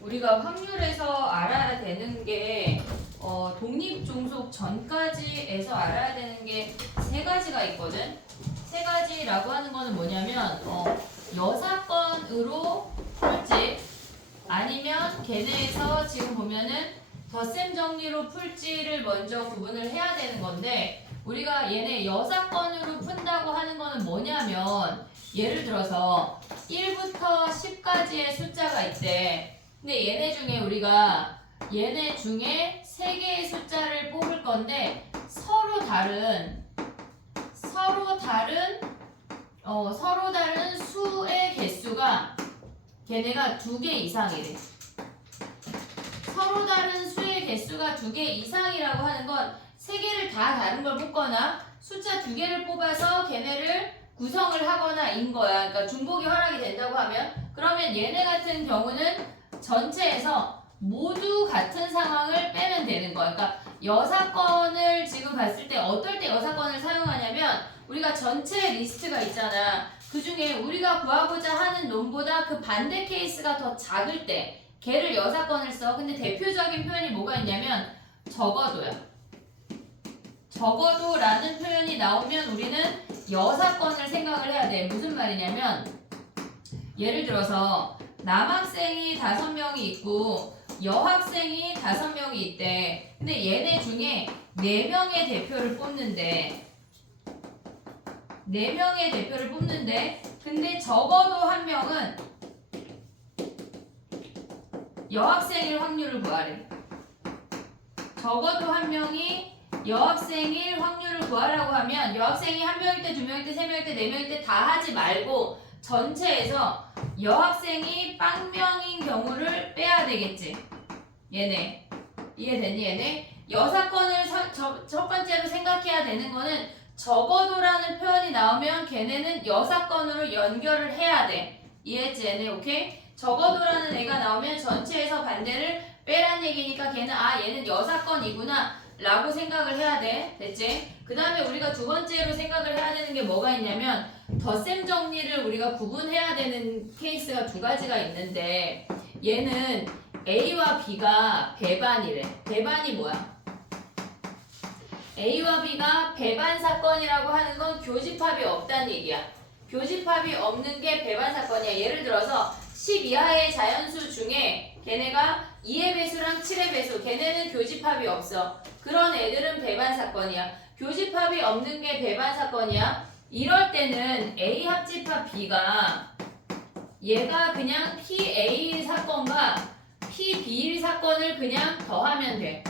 우리가 확률에서 알아야 되는 게 독립종속 전까지에서 알아야 되는 게 세 가지가 있거든. 세 가지라고 하는 거는 뭐냐면 여사건으로 풀지 아니면 걔네에서 지금 보면은 덧셈 정리로 풀지를 먼저 구분을 해야 되는 건데 우리가 얘네 여사건으로 푼다고 하는 거는 뭐냐면 예를 들어서 1부터 10까지의 숫자가 있대. 근데 얘네 중에 우리가 얘네 중에 3개의 숫자를 뽑을 건데 서로 다른 수의 개수가 걔네가 2개 이상이래. 서로 다른 수의 개수가 2개 이상이라고 하는 건 3개를 다 다른 걸 뽑거나 숫자 2개를 뽑아서 걔네를 구성을 하거나 인 거야. 그러니까 중복이 허락이 된다고 하면 그러면 얘네 같은 경우는 전체에서 모두 같은 상황을 빼면 되는 거야. 그러니까 여사건을 지금 봤을 때 어떨 때 여사건을 사용하냐면 우리가 전체 리스트가 있잖아. 그 중에 우리가 구하고자 하는 놈보다 그 반대 케이스가 더 작을 때 걔를 여사건을 써. 근데 대표적인 표현이 뭐가 있냐면 적어도야. 적어도라는 표현이 나오면 우리는 여사건을 생각을 해야 돼. 무슨 말이냐면 예를 들어서 남학생이 5명이 있고 여학생이 5명이 있대. 근데 얘네 중에 4명의 대표를 뽑는데 근데 적어도 한 명은 여학생일 확률을 구하래. 적어도 한 명이 여학생일 확률을 구하라고 하면 여학생이 1명일 때, 2명일 때, 3명일 때, 4명일 때 다 하지 말고 전체에서 여학생이 빵명인 경우를 빼야 되겠지. 얘네. 이해됐니 얘네? 여사건을 첫 번째로 생각해야 되는 거는 적어도라는 표현이 나오면 걔네는 여사건으로 연결을 해야 돼. 이해했지 얘네? 오케이? 적어도라는 애가 나오면 전체에서 반대를 빼란 얘기니까 걔는 얘는 여사건이구나 라고 생각을 해야 돼. 됐지? 그 다음에 우리가 두 번째로 생각을 해야 되는 게 뭐가 있냐면 덧셈 정리를 우리가 구분해야 되는 케이스가 2가지가 있는데 얘는 A와 B가 배반이래. 배반이 뭐야? A와 B가 배반 사건이라고 하는 건 교집합이 없다는 얘기야. 교집합이 없는 게 배반 사건이야. 예를 들어서 10 이하의 자연수 중에 걔네가 2의 배수랑 7의 배수 걔네는 교집합이 없어. 그런 애들은 배반 사건이야. 교집합이 없는 게 배반 사건이야. 이럴 때는 A 합집합 B가 얘가 그냥 PA 사건과 PB 사건을 그냥 더하면 돼.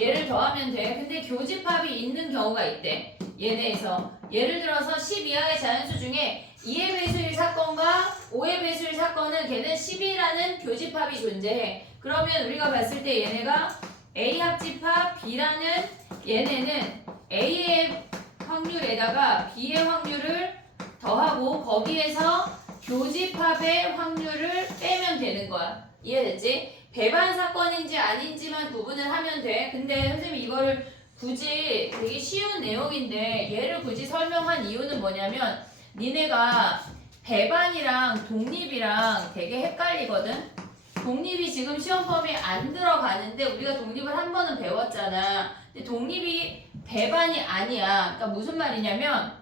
얘를 더하면 돼. 근데 교집합이 있는 경우가 있대. 얘네에서 예를 들어서 10 이하의 자연수 중에 2의 배수일 사건과 5의 배수일 사건은 걔는 10이라는 교집합이 존재해. 그러면 우리가 봤을 때 얘네가 A 합집합 B라는 얘네는 A의 확률에다가 B의 확률을 더하고 거기에서 교집합의 확률을 빼면 되는 거야. 이해됐지? 배반 사건인지 아닌지만 구분을 하면 돼. 근데 선생님이 이거를 굳이 되게 쉬운 내용인데 얘를 굳이 설명한 이유는 뭐냐면 니네가 배반이랑 독립이랑 되게 헷갈리거든? 독립이 지금 시험 범위에 안 들어가는데 우리가 독립을 한 번은 배웠잖아. 근데 독립이 배반이 아니야. 그러니까 무슨 말이냐면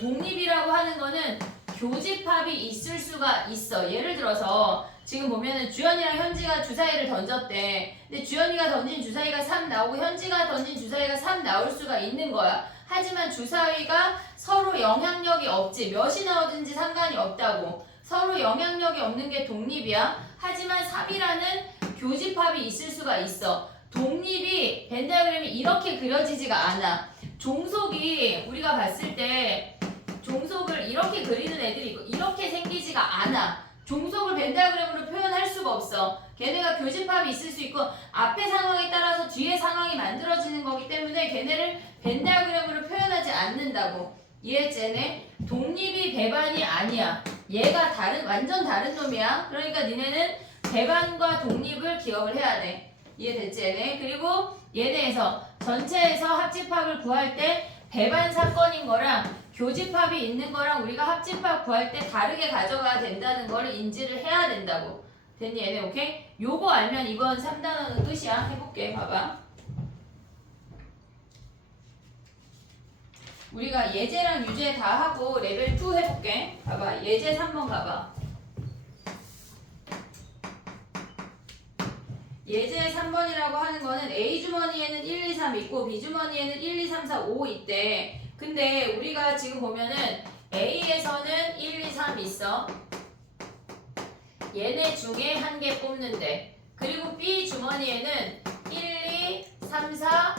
독립이라고 하는 거는 교집합이 있을 수가 있어. 예를 들어서 지금 보면은 주연이랑 현지가 주사위를 던졌대. 근데 주연이가 던진 주사위가 3 나오고 현지가 던진 주사위가 3 나올 수가 있는 거야. 하지만 주사위가 서로 영향력이 없지. 몇이 나오든지 상관이 없다고. 서로 영향력이 없는 게 독립이야. 하지만 3이라는 교집합이 있을 수가 있어. 독립이 벤 다이어그램이 이렇게 그려지지가 않아. 종속이 우리가 봤을 때 종속을 이렇게 그리는 애들이 있고 이렇게 생기지가 않아. 종속을 벤 다이어그램으로 표현할 수가 없어. 걔네가 교집합이 있을 수 있고 앞의 상황에 따라서 뒤의 상황이 만들어지는 거기 때문에 걔네를 벤 다이어그램으로 표현하지 않는다고. 이해했지? 독립이 배반이 아니야. 얘가 완전 다른 놈이야. 그러니까 니네는 배반과 독립을 기억을 해야 돼. 이해됐지 얘네? 그리고 얘네에서 전체에서 합집합을 구할 때 배반 사건인 거랑 교집합이 있는 거랑 우리가 합집합 구할 때 다르게 가져가야 된다는 거를 인지를 해야 된다고. 됐니 얘네 오케이? 요거 알면 이번 3단원은 끝이야. 해볼게 봐봐. 우리가 예제랑 유제 다 하고 레벨 2 해볼게. 봐봐 예제 3번 가봐. 예제 3번이라고 하는 거는 A 주머니에는 1, 2, 3 있고 B 주머니에는 1, 2, 3, 4, 5 있대. 근데 우리가 지금 보면은 A에서는 1, 2, 3 있어. 얘네 중에 한 개 뽑는데. 그리고 B 주머니에는 1, 2, 3, 4,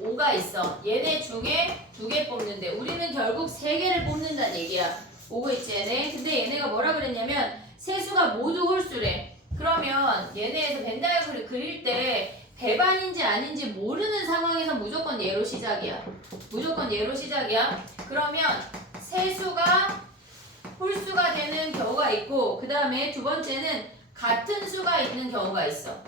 5가 있어. 얘네 중에 두 개 뽑는데 우리는 결국 세 개를 뽑는다는 얘기야. 오고 있지 얘네. 근데 얘네가 뭐라 그랬냐면 세수가 모두 홀수래. 그러면 얘네에서 벤다이어그램을 그릴 때 배반인지 아닌지 모르는 상황에서 무조건 얘로 시작이야. 무조건 얘로 시작이야. 그러면 세수가 홀수가 되는 경우가 있고 그 다음에 두 번째는 같은 수가 있는 경우가 있어.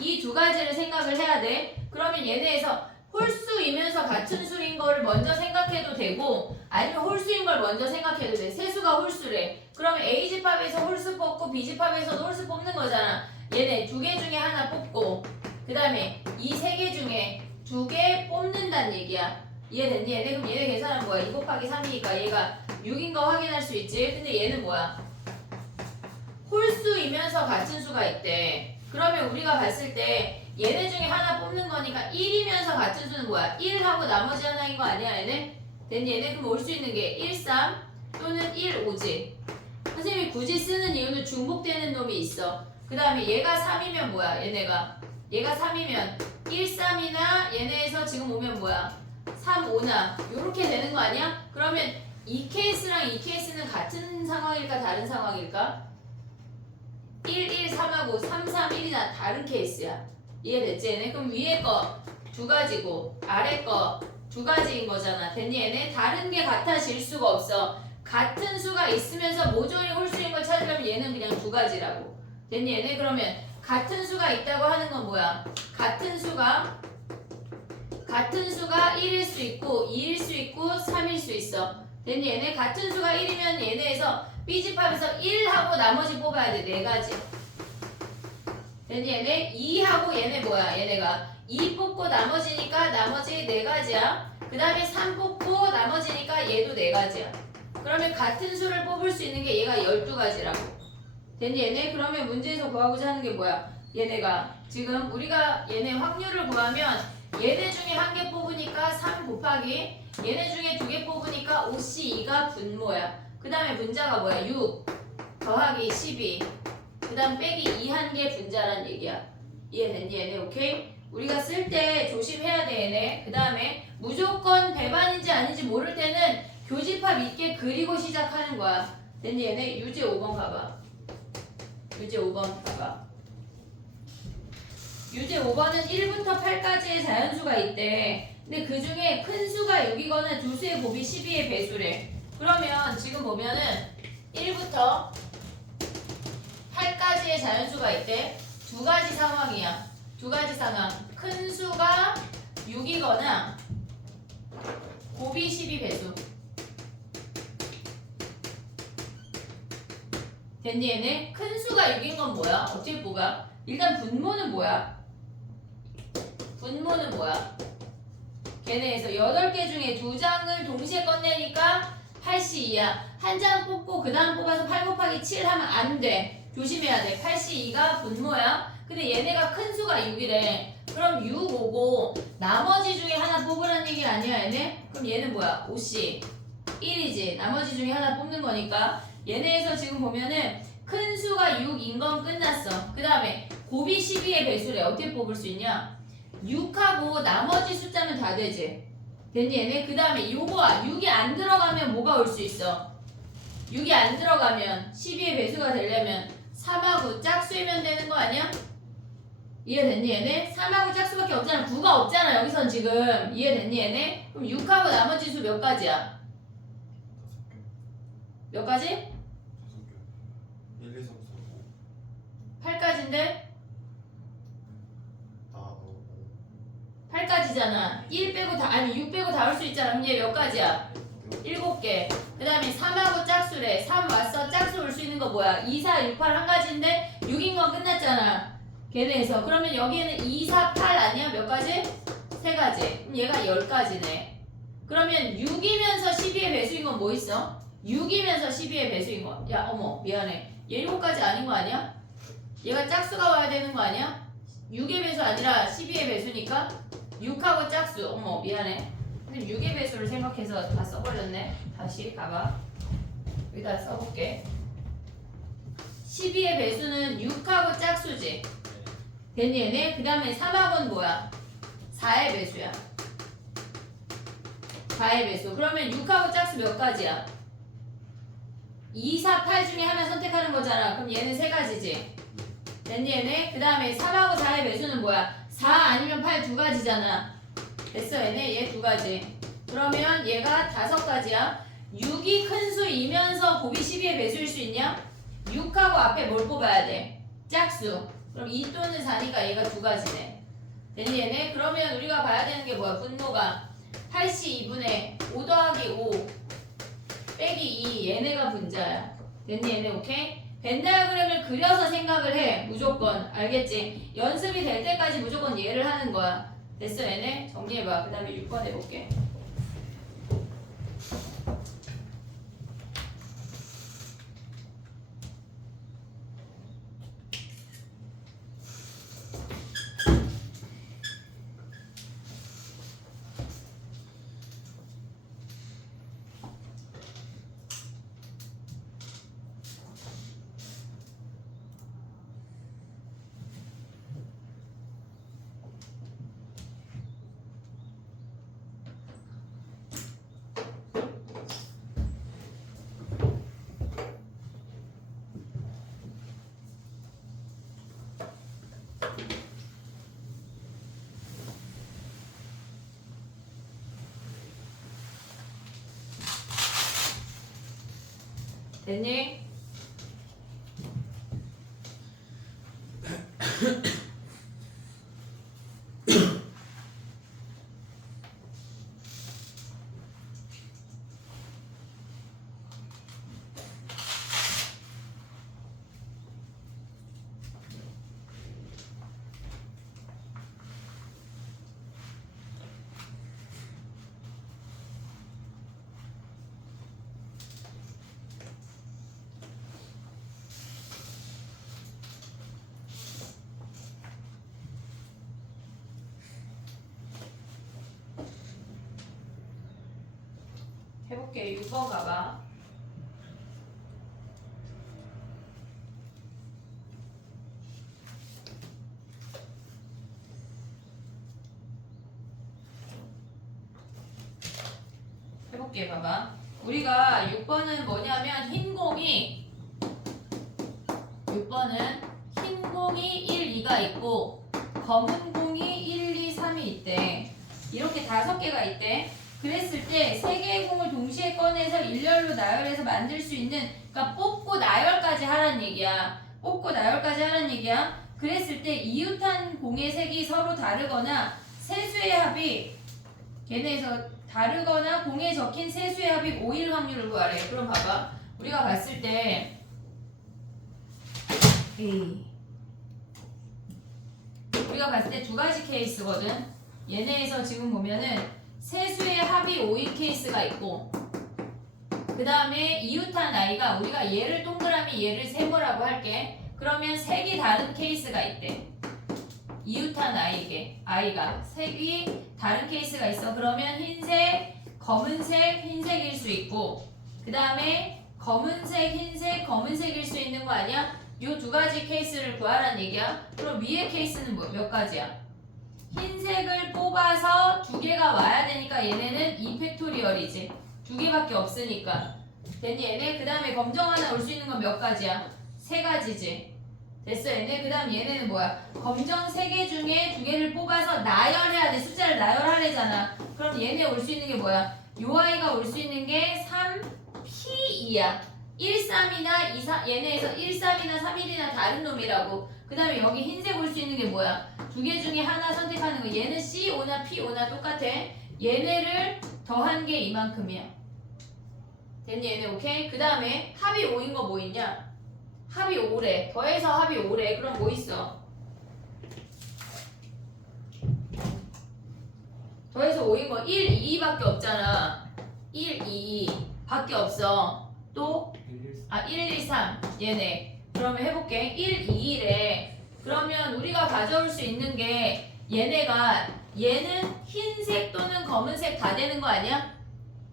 이 두 가지를 생각을 해야 돼. 그러면 얘네에서 홀수이면서 같은 수인 거를 먼저 생각해도 되고 아니면 홀수인 걸 먼저 생각해도 돼. 세수가 홀수래. 그러면 A집합에서 홀수 뽑고 B집합에서도 홀수 뽑는 거잖아. 얘네 두 개 중에 하나 뽑고 그 다음에 이 세 개 중에 두 개 뽑는다는 얘기야. 이해됐니? 얘네 그럼 얘네 계산은 뭐야? 2 곱하기 3이니까 얘가 6인 거 확인할 수 있지. 근데 얘는 뭐야? 홀수이면서 같은 수가 있대. 그러면 우리가 봤을 때 얘네 중에 하나 뽑는 거니까 1이면서 같은 수는 뭐야? 1하고 나머지 하나인 거 아니야 얘네? 됐니? 얘네 그럼 올 수 있는 게 1, 3 또는 1, 5지. 선생님이 굳이 쓰는 이유는 중복되는 놈이 있어. 그 다음에 얘가 3이면 뭐야? 얘네가 얘가 3이면 1, 3이나 얘네에서 지금 오면 뭐야? 3, 5나 요렇게 되는 거 아니야? 그러면 이 케이스랑 이 케이스는 같은 상황일까 다른 상황일까? 1, 1, 3하고 3, 3, 1이나 다른 케이스야. 이해됐지 얘네? 그럼 위에 거 두 가지고 아래 거 두 가지인 거잖아. 됐니 얘네? 다른 게 같아질 수가 없어. 같은 수가 있으면서 모조리 홀수인 걸 찾으려면 얘는 그냥 두 가지라고. 됐니 얘네? 그러면 같은 수가 있다고 하는 건 뭐야? 같은 수가 1일 수 있고 2일 수 있고 3일 수 있어. 됐니 얘네? 같은 수가 1이면 얘네에서 B집합에서 1하고 나머지 뽑아야 돼. 네 가지. 됐니 얘네? 2하고 얘네 뭐야? 얘네가 2 뽑고 나머지니까 나머지 네 가지야. 그 다음에 3 뽑고 나머지니까 얘도 네 가지야. 그러면 같은 수를 뽑을 수 있는 게 얘가 12가지라고. 됐니 얘네? 그러면 문제에서 구하고자 하는 게 뭐야? 얘네가 지금 우리가 얘네 확률을 구하면 얘네 중에 한 개 뽑으니까 3 곱하기 얘네 중에 두 개 뽑으니까 5C2가 분모야. 그 다음에 분자가 뭐야? 6 더하기 12 그 다음 빼기 2 한 개 분자란 얘기야. 이해됐니 얘네? 오케이? 우리가 쓸 때 조심해야 돼 얘네. 그 다음에 무조건 배반인지 아닌지 모를 때는 교집합 있게 그리고 시작하는 거야. 됐니 얘네? 유제 5번 가봐. 유제 5번 가봐. 유제 5번은 1부터 8까지의 자연수가 있대. 근데 그 중에 큰 수가 6이거나 두 수의 곱이 12의 배수래. 그러면 지금 보면은 1부터 8까지의 자연수가 있대. 두 가지 상황이야. 두 가지 상황. 큰 수가 6이거나 곱이 12배수. 됐니 얘네? 큰 수가 6인 건 뭐야? 어떻게 뽑아? 일단 분모는 뭐야? 분모는 뭐야? 걔네에서 8개 중에 2장을 동시에 꺼내니까 8C2야. 한 장 뽑고 그 다음 뽑아서 8 곱하기 7 하면 안 돼. 조심해야 돼. 8C2가 분모야. 근데 얘네가 큰 수가 6이래. 그럼 6 오고 나머지 중에 하나 뽑으라는 얘기 아니야 얘네? 그럼 얘는 뭐야? 5C 1이지. 나머지 중에 하나 뽑는 거니까 얘네에서 지금 보면은 큰 수가 6인 건 끝났어. 그 다음에 곱이 12의 배수래. 어떻게 뽑을 수 있냐? 6하고 나머지 숫자는 다 되지. 됐니 얘네? 그 다음에 요거 6이 안 들어가면 뭐가 올 수 있어? 6이 안 들어가면 12의 배수가 되려면 3하고 짝수이면 되는 거 아니야? 이해됐니 얘네? 3하고 짝수밖에 없잖아. 9가 없잖아 여기선 지금. 이해됐니 얘네? 그럼 6하고 나머지 수 몇 가지야? 몇 가지? 5개. 1, 2, 3, 4, 8가지인데? 5. 8가지잖아. 1 빼고 다 아니 6 빼고 다 올 수 있잖아. 그럼 얘 몇 가지야? 8. 7개. 그 다음에 3하고 짝수래. 3 왔어. 짝수 올 수 있는 거 뭐야? 2, 4, 6, 8 한 가지인데 6인 건 끝났잖아. 걔네에서. 그러면 여기에는 2, 4, 8 아니야? 몇 가지? 3가지. 그럼 얘가 10가지네. 그러면 6이면서 12의 배수인 건 뭐 있어? 6이면서 12의 배수인 거. 야, 어머, 미안해. 얘 7가지 아닌 거 아니야? 얘가 짝수가 와야 되는 거 아니야? 6의 배수 아니라 12의 배수니까 6하고 짝수. 어머, 미안해. 근데 6의 배수를 생각해서 다 써버렸네. 다시 가봐. 여기다 써볼게. 12의 배수는 6하고 짝수지. 됐니 얘네? 그 다음에 3하고는 뭐야? 4의 배수야. 4의 배수. 그러면 6하고 짝수 몇 가지야? 2, 4, 8 중에 하나 선택하는 거잖아. 그럼 얘는 3가지지. 됐니 얘네? 그 다음에 3하고 4의 배수는 뭐야? 4 아니면 8 2가지잖아. 됐어 얘네? 얘 2가지. 그러면 얘가 5가지야. 6이 큰 수이면서 곱이 12의 배수일 수 있냐? 6하고 앞에 뭘 뽑아야 돼? 짝수. 그럼 2 또는 4니까 얘가 2가지네. 됐니 얘네? 그러면 우리가 봐야 되는 게 뭐야? 분모가 8시 2분의 5 더하기 5 빼기 2 얘네가 분자야. 됐니 얘네? 오케이? 벤 다이어그램을 그려서 생각을 해. 무조건. 알겠지? 연습이 될 때까지 무조건 얘를 하는 거야. 됐어 얘네? 정리해봐. 그 다음에 6번 해볼게. 됐니? 해볼게. 6번 가봐. 해볼게. 봐봐. 우리가 6번은 뭐냐면 흰 공이 6번은 흰 공이 1, 2가 있고 검은 공이 1, 2, 3이 있대. 이렇게 5개가 있대. 그랬을 때 3개의 공을 동시에 꺼내서 일렬로 나열해서 만들 수 있는, 그러니까 뽑고 나열까지 하란 얘기야. 뽑고 나열까지 하란 얘기야. 그랬을 때 이웃한 공의 색이 서로 다르거나 세수의 합이 걔네에서 다르거나 공에 적힌 세수의 합이 5일 확률을 구하래. 그럼 봐봐. 우리가 봤을 때 우리가 봤을 때 2가지 케이스거든. 얘네에서 지금 보면은 세수의 합이 5인 케이스가 있고, 그 다음에 이웃한 아이가, 우리가 얘를 동그라미 얘를 세모라고 할게. 그러면 색이 다른 케이스가 있대. 이웃한 아이가 색이 다른 케이스가 있어. 그러면 흰색, 검은색, 흰색일 수 있고, 그 다음에 검은색, 흰색, 검은색일 수 있는 거 아니야? 요 2가지 케이스를 구하라는 얘기야. 그럼 위에 케이스는 몇 가지야? 흰색을 뽑아서 2개가 와야 되니까 얘네는 2팩토리얼이지. 2개밖에 없으니까. 됐니 얘네? 그 다음에 검정 하나 올 수 있는 건 몇 가지야? 3가지지. 됐어 얘네? 그 다음 얘네는 뭐야? 검정 3개 중에 2개를 뽑아서 나열해야 돼. 숫자를 나열하래잖아. 그럼 얘네 올 수 있는 게 뭐야? 요 아이가 올 수 있는 게 3P2야. 1, 3이나 2, 3, 얘네에서 1, 3이나 3일이나 다른 놈이라고. 그 다음에 여기 흰색 올 수 있는 게 뭐야? 2개 중에 하나 선택하는 거. 얘는 C5나 P5나 똑같아. 얘네를 더한 게 이만큼이야. 됐니 얘네 오케이? 그 다음에 합이 5인 거 뭐 있냐? 합이 5래. 더해서 합이 5래. 그럼 뭐 있어? 더해서 5인 거 1, 2밖에 없잖아. 1, 2 밖에 없어. 또 1, 2, 3 얘네. 그러면 해볼게. 1, 2래. 그러면 우리가 가져올 수 있는 게 얘는 흰색 또는 검은색 다 되는 거 아니야?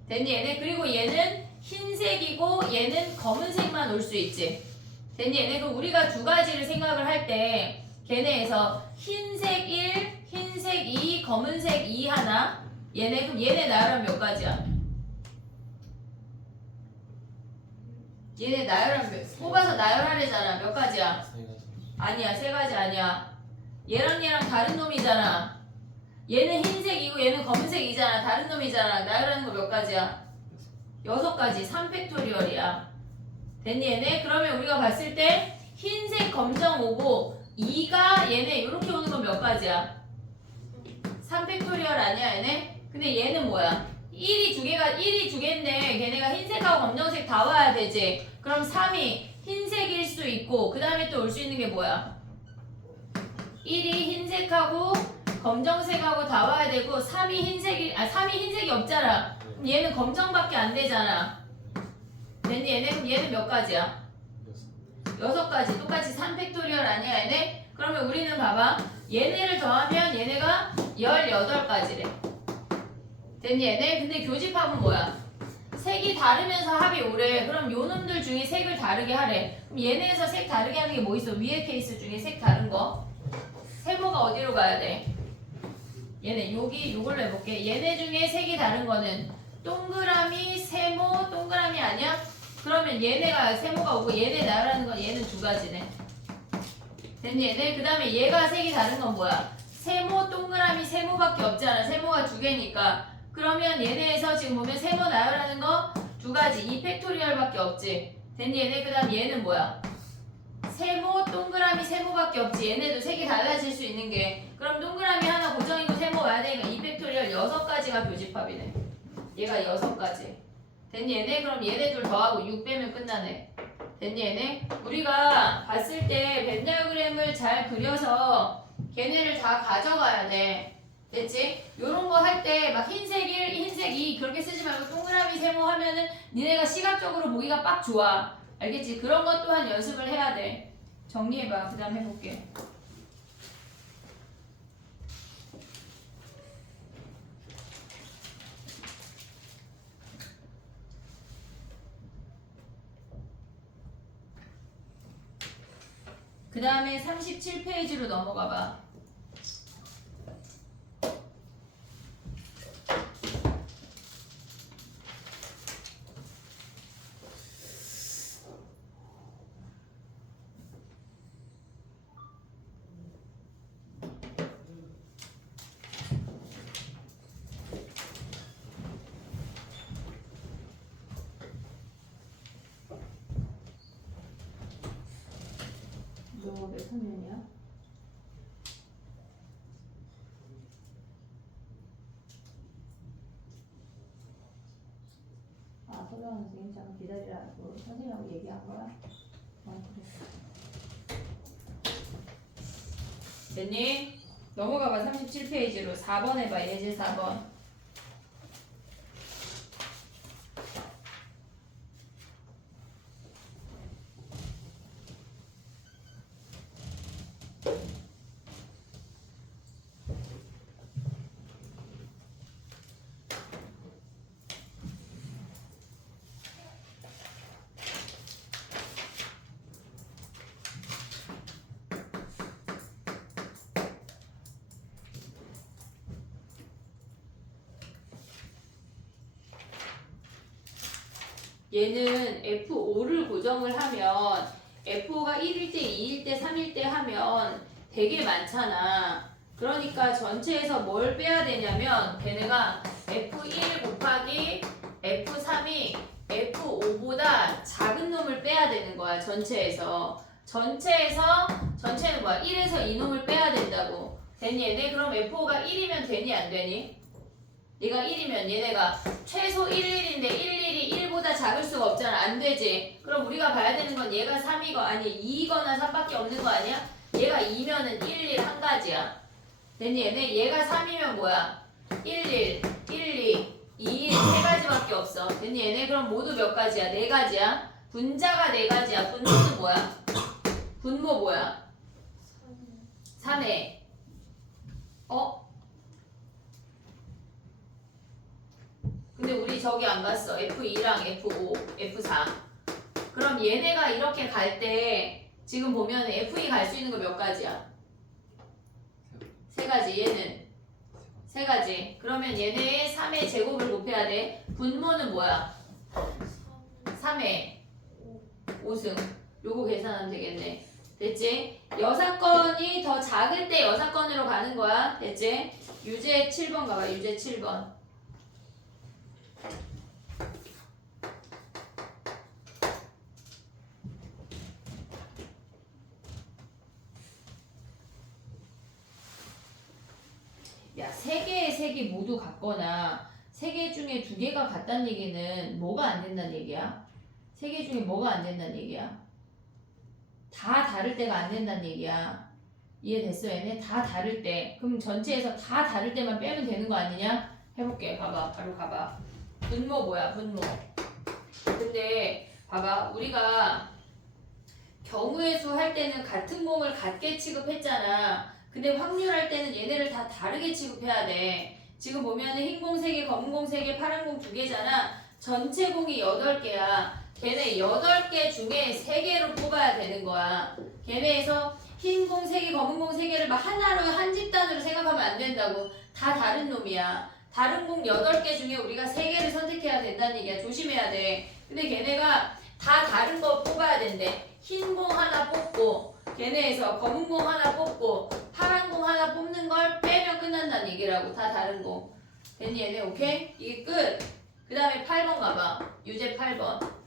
됐니 얘네? 그리고 얘는 흰색이고 얘는 검은색만 올 수 있지. 됐니 얘네? 그럼 우리가 두 가지를 생각을 할 때 걔네에서 흰색 1, 흰색 2, 검은색 2 하나. 얘네 그럼 얘네 나열하면 몇 가지야? 얘네 나열하면 뽑아서 나열하래잖아. 몇 가지야? 아니야, 세 가지 아니야. 얘랑 얘랑 다른 놈이잖아. 얘는 흰색이고 얘는 검은색이잖아. 다른 놈이잖아. 나열하는 거 몇 가지야? 6가지. 3팩토리얼이야. 됐니 얘네? 그러면 우리가 봤을 때 흰색 검정 오고 2가 얘네 이렇게 오는 건 몇 가지야? 3팩토리얼 아니야 얘네? 근데 얘는 뭐야? 1이 두 개인데 걔네가 흰색하고 검정색 다 와야 되지. 그럼 3이 흰색일 수 있고 그 다음에 또 올 수 있는 게 뭐야? 1이 흰색하고 검정색하고 다 와야 되고 3이 흰색이 없잖아. 그럼 얘는 검정밖에 안 되잖아. 됐니 얘네? 그럼 얘는 몇 가지야? 6가지. 똑같이 3팩토리얼 아니야 얘네? 그러면 우리는 봐봐. 얘네를 더하면 얘네가 18가지래. 됐니 얘네? 근데 교집합은 뭐야? 색이 다르면서 합이 5래. 그럼 요 놈들 중에 색을 다르게 하래. 그럼 얘네에서 색 다르게 하는 게 뭐 있어? 위에 케이스 중에 색 다른 거. 세모가 어디로 가야 돼? 얘네 요걸로 해볼게. 얘네 중에 색이 다른 거는 동그라미, 세모, 동그라미 아니야? 그러면 얘네가 세모가 오고 얘네 나열하는 건 얘는 2가지네. 됐니 얘네? 그 다음에 얘가 색이 다른 건 뭐야? 세모, 동그라미, 세모밖에 없잖아. 세모가 2개니까. 그러면 얘네에서 지금 보면 세모 나열하는 거 2가지. 2팩토리얼밖에 없지. 됐니 얘네? 그 다음 얘는 뭐야? 세모, 동그라미, 세모밖에 없지. 얘네도 색이 달라질 수 있는 게. 그럼 동그라미 하나 고정이고 세모 와야 되니까 2팩토리얼 6가지가 교집합이네. 얘가 6가지. 됐니 얘네? 그럼 얘네들 더하고 6 빼면 끝나네. 됐니 얘네? 우리가 봤을 때 벤 다이어그램을 잘 그려서 걔네를 다 가져가야 돼. 됐지? 요런 거 할 때 막 흰색 1, 흰색 2 그렇게 쓰지 말고 동그라미 세모 하면은 니네가 시각적으로 보기가 빡 좋아. 알겠지? 그런 것 또한 연습을 해야 돼. 정리해봐. 그 다음 해볼게. 그 다음에 37페이지로 넘어가봐. 너 몇 학년이야? 아, 서경 선생님 잠깐 기다리라고 선생님하고 얘기한 거야? 그래. 됐니? 넘어가봐. 37페이지로 4번 해봐. 예제 4번. 얘는 F5를 고정을 하면 F5가 1일 때, 2일 때, 3일 때 하면 되게 많잖아. 그러니까 전체에서 뭘 빼야 되냐면 걔네가 F1 곱하기 F3이 F5보다 작은 놈을 빼야 되는 거야. 전체는 뭐야? 1에서 2놈을 빼야 된다고. 되니 얘네? 그럼 F5가 1이면 되니 안 되니? 얘가 1이면 얘네가 최소 11인데 11이 1보다 작을 수가 없잖아. 안 되지. 그럼 우리가 봐야 되는 건 얘가 3이거 아니 2거나 3밖에 없는 거 아니야? 얘가 2면은 1, 1 한 가지야. 됐니? 얘가 3이면 뭐야? 1, 1, 1, 2, 2, 1 세 가지밖에 없어. 됐니? 얘네 그럼 모두 몇 가지야? 네 가지야. 분자가 네 가지야. 분모는 뭐야? 분모 뭐야? 3회. 근데 우리 저기 안 갔어. F2랑 F5, F4. 그럼 얘네가 이렇게 갈 때 지금 보면 F2 갈 수 있는 거 몇 가지야? 세 가지. 얘는 세 가지. 그러면 얘네의 3의 제곱을 곱해야 돼. 분모는 뭐야? 3의 5승. 요거 계산하면 되겠네. 됐지? 여사건이 더 작을 때 여사건으로 가는 거야. 됐지? 유제 7번 가봐. 유제 7번. 야, 세 개의 색이 모두 같거나 세 개 중에 두 개가 같다는 얘기는 뭐가 안 된다는 얘기야? 세 개 중에 뭐가 안 된다는 얘기야? 다 다를 때가 안 된다는 얘기야. 이해됐어? 얘네 다 다를 때. 그럼 전체에서 다 다를 때만 빼면 되는 거 아니냐? 해볼게. 봐봐. 바로 가봐. 분모 뭐야? 분모. 근데 봐봐. 우리가 경우의 수 할 때는 같은 공을 같게 취급했잖아. 근데 확률할 때는 얘네를 다 다르게 취급해야 돼. 지금 보면은 흰 공 3개, 검은 공 3개, 파란 공 2개잖아. 전체 공이 8개야. 걔네 8개 중에 3개로 뽑아야 되는 거야. 걔네에서 흰 공 3개, 검은 공 3개를 막 하나로 한 집단으로 생각하면 안 된다고. 다 다른 놈이야. 다른 공 8개 중에 우리가 3개를 선택해야 된다는 얘기야. 조심해야 돼. 근데 걔네가 다 다른 거 뽑아야 된대. 흰 공 하나 뽑고 걔네에서 검은 공 하나 뽑고 파란 공 하나 뽑는 걸 빼면 끝난다는 얘기라고. 다 다른 공. 됐니 얘네? 오케이? 이게 끝. 그 다음에 8번 가봐. 유제 8번.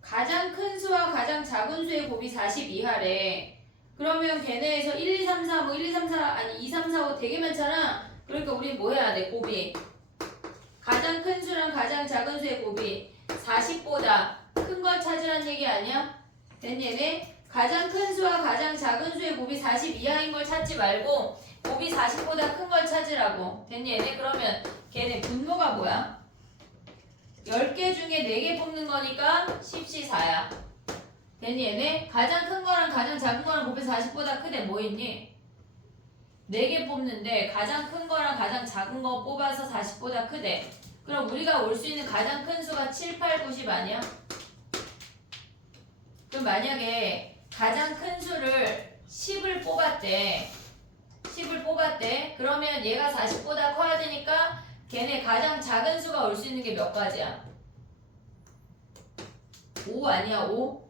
가장 큰 수와 가장 작은 수의 곱이 40 이하래. 그러면 걔네에서 1, 2, 3, 4, 뭐 1, 2, 3, 4, 아니 2, 3, 4, 5 되게 많잖아. 그러니까 우리 뭐 해야 돼? 곱이. 가장 큰 수랑 가장 작은 수의 곱이 40보다 큰 걸 찾으란 얘기 아니야? 됐니 얘네? 가장 큰 수와 가장 작은 수의 곱이 40 이하인 걸 찾지 말고 곱이 40보다 큰 걸 찾으라고. 됐니 얘네? 그러면 걔네 분모가 뭐야? 10개 중에 4개 뽑는 거니까 10C4야. 됐니 얘네? 가장 큰 거랑 가장 작은 거랑 곱해서 40보다 크대. 뭐 있니? 4개 뽑는데 가장 큰 거랑 가장 작은 거 뽑아서 40보다 크대. 그럼 우리가 올 수 있는 가장 큰 수가 7, 8, 90 아니야? 그럼 만약에 가장 큰 수를 10을 뽑았대. 10을 뽑았대. 그러면 얘가 40보다 커야 되니까 걔네 가장 작은 수가 올 수 있는 게 몇 가지야? 5 아니야? 5?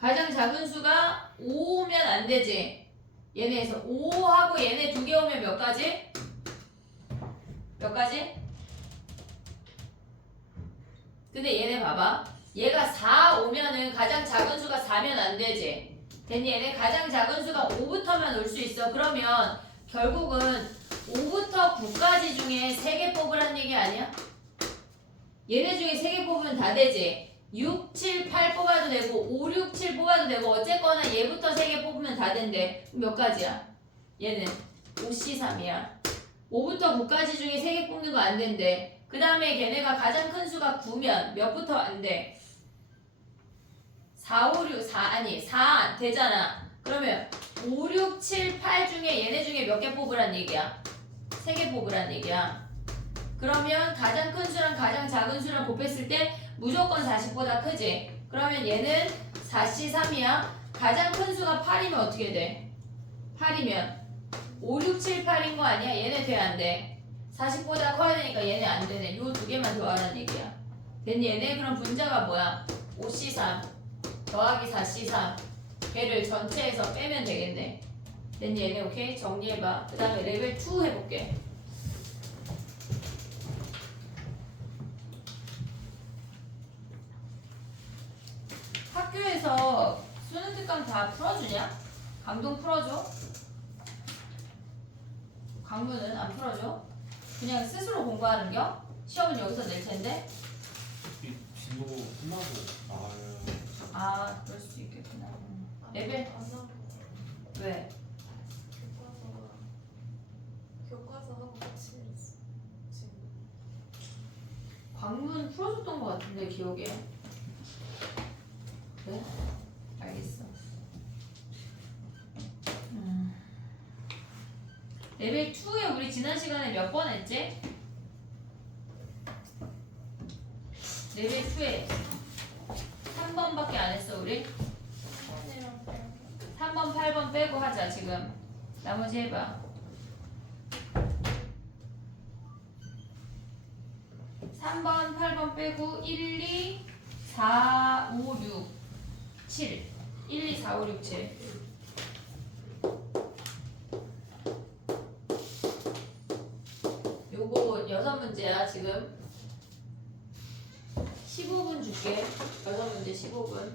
가장 작은 수가 5면 안 되지. 얘네에서 5하고 얘네 2개 오면 몇 가지? 몇 가지? 근데 얘네 봐봐. 얘가 4 오면은 가장 작은 수가 4면 안 되지. 됐니? 얘네 가장 작은 수가 5부터만 올 수 있어. 그러면 결국은 5부터 9까지 중에 3개 뽑으란 얘기 아니야? 얘네 중에 3개 뽑으면 다 되지. 6, 7, 8 뽑아도 되고 5, 6, 7 뽑아도 되고 어쨌거나 얘부터 3개 뽑으면 다 된대. 그럼 몇 가지야? 얘는 5C3이야. 5부터 9까지 중에 3개 뽑는 거 안 된대. 그 다음에 걔네가 가장 큰 수가 9면 몇부터 안 돼? 4, 5, 6, 4 아니 4 되잖아. 그러면 5, 6, 7, 8 중에 얘네 중에 몇 개 뽑으란 얘기야? 3개 뽑으란 얘기야. 그러면 가장 큰 수랑 가장 작은 수랑 곱했을 때 무조건 40보다 크지. 그러면 얘는 4C3이야. 가장 큰 수가 8이면 어떻게 돼? 8이면 5, 6, 7, 8인 거 아니야? 얘네 돼 안 돼? 40보다 커야 되니까 얘네 안 되네. 요 2개만 더하라는 얘기야. 됐니 얘네? 그럼 분자가 뭐야? 5C3 더하기 4C3 걔를 전체에서 빼면 되겠네. 됐니 얘네? 오케이? 정리해봐. 그 다음에 레벨 2 해볼게. 학교에서 수능 특강 다 풀어주냐? 강동 풀어줘? 강문은 안 풀어줘? 그냥 스스로 공부하는겨? 시험은 여기서 낼 텐데? 이 진도 끝나고 나와요. 아 그럴 수도 있겠구나. 레벨 안 하고 왜? 교과서하고 같이 했어. 지금 광문 풀어줬던 것 같은데 기억에. 네? 알겠어. 레벨 2에 우리 지난 시간에 몇 번 했지? 레벨 2에 3번밖에 안 했어 우리? 3번, 8번 빼고 하자 지금. 나머지 해봐. 3번, 8번 빼고 1, 2, 4, 5, 6, 7. 1, 2, 4, 5, 6, 7. 요거 6문제야 지금. 15분 줄게. 6문제 15분.